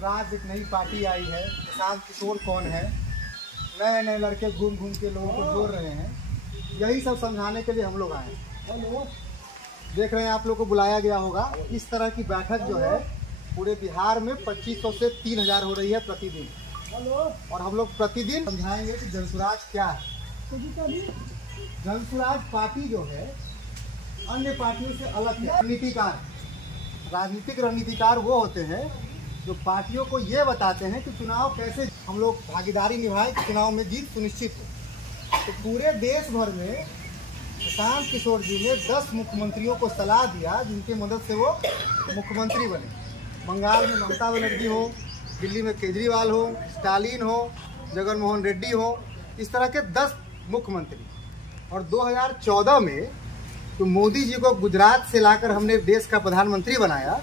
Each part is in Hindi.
राज एक नई पार्टी आई है, प्रशांत किशोर कौन है, नए नए लड़के घूम घूम के लोगों को जोड़ रहे हैं। यही सब समझाने के लिए हम लोग आए। देख रहे हैं आप लोग को बुलाया गया होगा। इस तरह की बैठक जो है पूरे बिहार में 2500 से 3000 हो रही है प्रतिदिन। और हम लोग प्रतिदिन समझाएंगे कि जनसुराज क्या है। जनसुराज पार्टी जो है अन्य पार्टियों से अलग है। रणनीतिकार, राजनीतिक रणनीतिकार वो होते हैं जो पार्टियों को ये बताते हैं कि चुनाव कैसे हम लोग भागीदारी निभाएं कि चुनाव में जीत सुनिश्चित हो। तो पूरे देश भर में प्रशांत किशोर जी ने 10 मुख्यमंत्रियों को सलाह दिया जिनकी मदद से वो मुख्यमंत्री बने। बंगाल में ममता बनर्जी हो, दिल्ली में केजरीवाल हो, स्टालिन हो, जगन मोहन रेड्डी हो, इस तरह के 10 मुख्यमंत्री। और 2014 में तो मोदी जी को गुजरात से लाकर हमने देश का प्रधानमंत्री बनाया।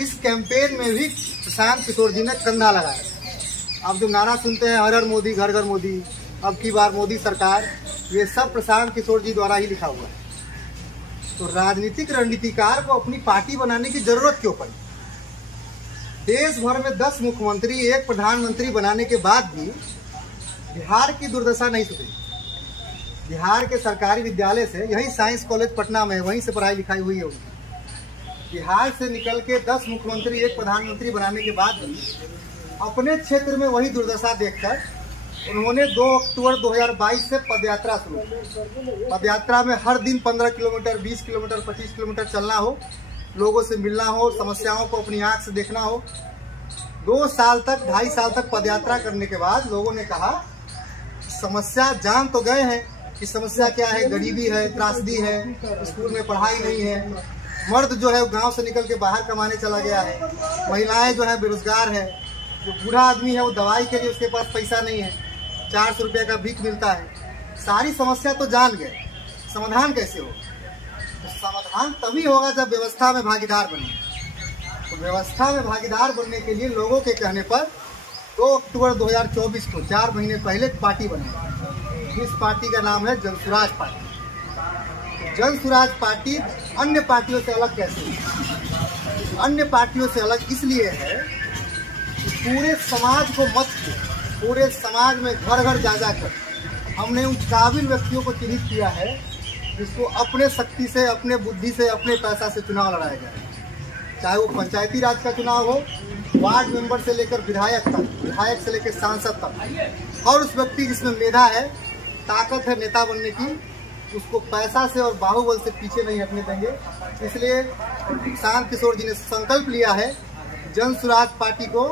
इस कैंपेन में भी प्रशांत किशोर जी ने कंधा लगाया। अब जो नारा सुनते हैं हर हर मोदी घर घर मोदी, अब की बार मोदी सरकार, ये सब प्रशांत किशोर जी द्वारा ही लिखा हुआ है। तो राजनीतिक रणनीतिकार को अपनी पार्टी बनाने की जरूरत क्यों पड़ी? देश भर में 10 मुख्यमंत्री, एक प्रधानमंत्री बनाने के बाद भी बिहार की दुर्दशा नहीं सुधरी। बिहार के सरकारी विद्यालय से, यही साइंस कॉलेज पटना में है, वहीं से पढ़ाई लिखाई हुई है उनकी। बिहार से निकल के 10 मुख्यमंत्री, एक प्रधानमंत्री बनाने के बाद भी अपने क्षेत्र में वही दुर्दशा देखकर उन्होंने 2 अक्टूबर 2022 से पदयात्रा शुरू की। पदयात्रा में हर दिन 15 किलोमीटर, 20 किलोमीटर, 25 किलोमीटर चलना हो, लोगों से मिलना हो, समस्याओं को अपनी आंख से देखना हो। 2 साल तक, 2.5 साल तक पदयात्रा करने के बाद लोगों ने कहा समस्या जान तो गए हैं कि समस्या क्या है, गरीबी है, त्रासदी है, स्कूल में पढ़ाई नहीं है, मर्द जो है गांव से निकल के बाहर कमाने चला गया है, महिलाएं जो है बेरोजगार है, जो बूढ़ा आदमी है वो दवाई के लिए उसके पास पैसा नहीं है, 400 रुपये का भीख मिलता है। सारी समस्या तो जान गए, समाधान कैसे हो? तो समाधान तभी होगा जब व्यवस्था में भागीदार बने। तो व्यवस्था में भागीदार बनने के लिए लोगों के कहने पर 2 अक्टूबर 2024 को, 4 महीने पहले पार्टी बनी। इस पार्टी का नाम है जनसुराज पार्टी। जनसुराज पार्टी अन्य पार्टियों से अलग कैसे है? अन्य पार्टियों से अलग इसलिए है कि पूरे समाज को मत के, पूरे समाज में घर घर जा जाकर हमने उन काबिल व्यक्तियों को चिन्हित किया है जिसको अपने शक्ति से, अपने बुद्धि से, अपने पैसा से चुनाव लड़ाया जाए। चाहे वो पंचायती राज का चुनाव हो, वार्ड मेंबर से लेकर विधायक तक, विधायक से लेकर सांसद तक, और उस व्यक्ति जिसमें मेधा है, ताकत है नेता बनने की, उसको पैसा से और बाहुबल से पीछे नहीं हटने देंगे। इसलिए प्रशांत किशोर जी ने संकल्प लिया है जनसुराज पार्टी को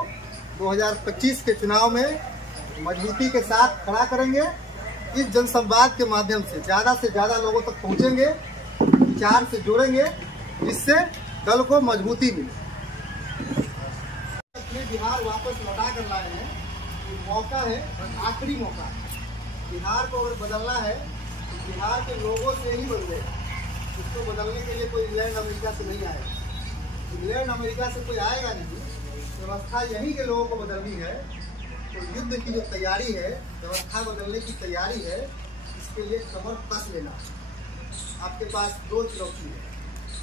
2025 के चुनाव में मजबूती के साथ खड़ा करेंगे। इस जनसंवाद के माध्यम से ज़्यादा लोगों तक पहुंचेंगे, विचार से जोड़ेंगे, जिससे दल को मजबूती मिले। अपने बिहार वापस लौटा कर लाए हैं, मौका है, आखिरी मौका है। बिहार को अगर बदलना है तो बिहार के लोगों से ही बदले। इसको बदलने के लिए कोई इंग्लैंड अमेरिका से नहीं आएगा, इंग्लैंड अमेरिका से कोई आएगा नहीं। व्यवस्था यहीं के लोगों को बदलनी है। तो युद्ध की जो तैयारी है, व्यवस्था बदलने की तैयारी है, इसके लिए कमर कस लेना। आपके पास 2 चुनौती है,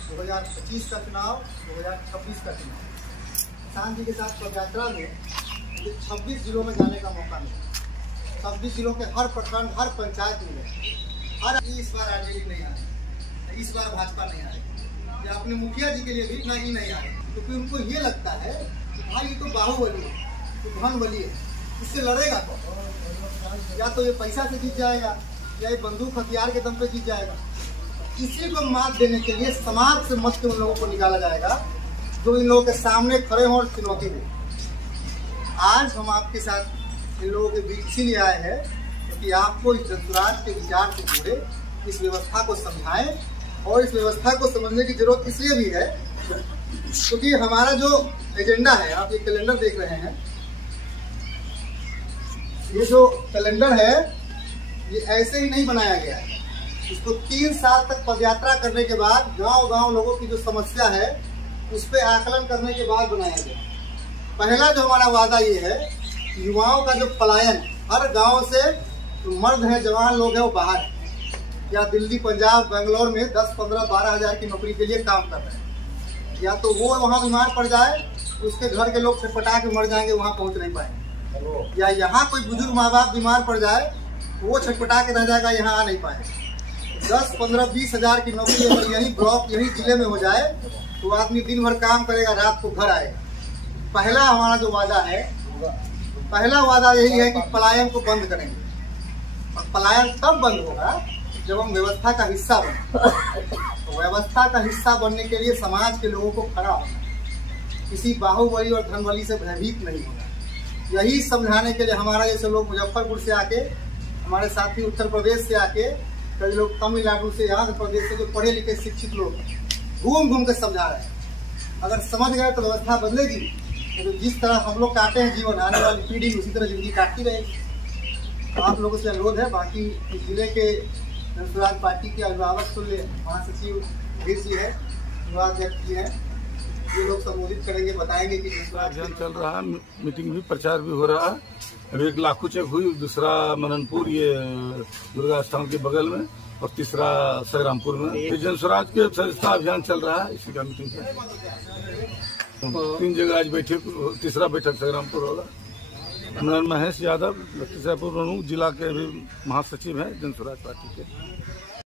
2025 का चुनाव, 2026 का चुनाव। किसान जी के साथ पदयात्रा में 26 जिलों में जाने का मौका मिला। 26 जिलों के हर प्रखंड, हर पंचायत में हर। इस बार आरजेडी नहीं आ रही, इस बार भाजपा नहीं आ रही, या अपने मुखिया जी के लिए भी नहीं आ रही, क्योंकि उनको ये लगता है कि भाई ये तो बाहुबली है, तो धन बली है, इससे लड़ेगा तो या तो ये पैसा से जीत जाएगा या ये बंदूक हथियार के दम पे जीत जाएगा। इसी को मात देने के लिए समाज से मत के उन लोगों को निकाला जाएगा जो इन लोगों के सामने खड़े हों और चुनौती दें। आज हम आपके साथ इन लोगों के बीच इसीलिए आए हैं क्योंकि आपको इस जनसुराज के विचार से जुड़े, इस व्यवस्था को समझाएं। और इस व्यवस्था को समझने की जरूरत इसलिए भी है क्योंकि हमारा जो एजेंडा है, आप ये कैलेंडर देख रहे हैं, ये जो कैलेंडर है ये ऐसे ही नहीं बनाया गया है। इसको 3 साल तक पदयात्रा करने के बाद, गांव-गांव लोगों की जो समस्या है उस पर आकलन करने के बाद बनाया गया। पहला जो हमारा वादा ये है, युवाओं का जो पलायन, हर गांव से जो मर्द है, जवान लोग हैं, वो बाहर है। या दिल्ली, पंजाब, बेंगलोर में 10, 15, 12 हज़ार की नौकरी के लिए काम कर रहे हैं। या तो वो वहाँ बीमार पड़ जाए, उसके घर के लोग छटपटा के मर जाएंगे, वहाँ पहुँच नहीं पाएंगे। या यहाँ कोई बुजुर्ग माँ बाप बीमार पड़ जाए, वो छटपटा के रह जाएगा, यहाँ आ नहीं पाएगा। 10, 15, 20 हज़ार की नौकरी अगर यही ब्लॉक, यही जिले में हो जाए तो आदमी दिन भर काम करेगा, रात को घर आएगा। पहला हमारा जो वादा है, पहला वादा यही है कि पलायन को बंद करेंगे। और पलायन तब बंद होगा जब हम व्यवस्था का हिस्सा बने। तो व्यवस्था का हिस्सा बनने के लिए समाज के लोगों को खड़ा होना, किसी बाहुबली और धनबली से भयभीत नहीं होगा। यही समझाने के लिए हमारा जैसे लोग मुजफ्फरपुर से आके, हमारे साथी उत्तर प्रदेश से आके, कई लोग तमिलनाडु से, आंध्र प्रदेश से, जो पढ़े लिखे शिक्षित लोग घूम घूम के समझा रहे हैं। अगर समझ गए तो व्यवस्था बदलेगी। तो जिस तरह हम लोग काटे हैं जीवन, आने वाली पीढ़ी उसी तरह जिंदगी काटती रहेगी। आप लोगों से अनुरोध है, बाकी जिले के जनसुराज पार्टी के अभिभावक तुल्य महासचिव धीर जी है, धन्यवाद व्यक्त किए हैं। ये लोग संबोधित करेंगे, बताएंगे कि अभियान चल रहा है, मीटिंग भी, प्रचार भी हो रहा है। अभी एक लाखू चेक हुई, दूसरा मननपुर, ये दुर्गा स्थान के बगल में, और तीसरा संग्रामपुर में। जनसुराज के सदस्यता अभियान चल रहा है, इसी का मीटिंग है। 3 जगह आज बैठक, तीसरा बैठक संग्रामपुर होगा। महेश यादव लखीसराय पूर्व जिला के भी महासचिव हैं जनसुराज पार्टी के।